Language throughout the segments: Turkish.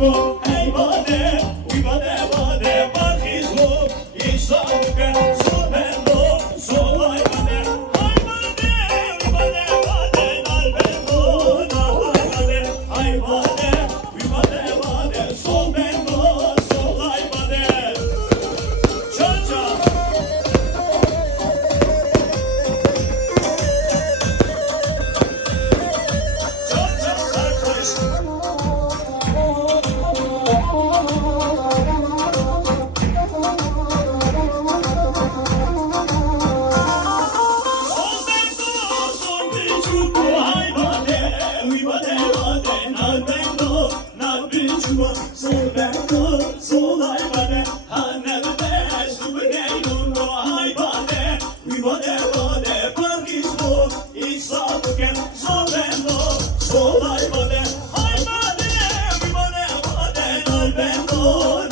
Barkizmo, hey bade, uy bade, barkizmo, İsamuke, solbendo, solay bade, hay bade, uy bade, nalbendo, hay bade, uy bade, solbendo, solay bade. Çal çal. Çal çal sarhoş. Solbendo, solay bade, hanelde, subne yundo, hay bade, uy bade, barkizmo, İsamuke, solbendo, solay bade, hay bade, uy bade, nalbendo,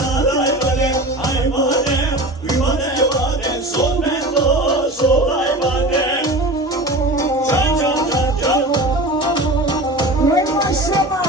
nalay bade, hay bade, uy bade, solbendo, solay bade. Çal çal çal çal. Ne başlama.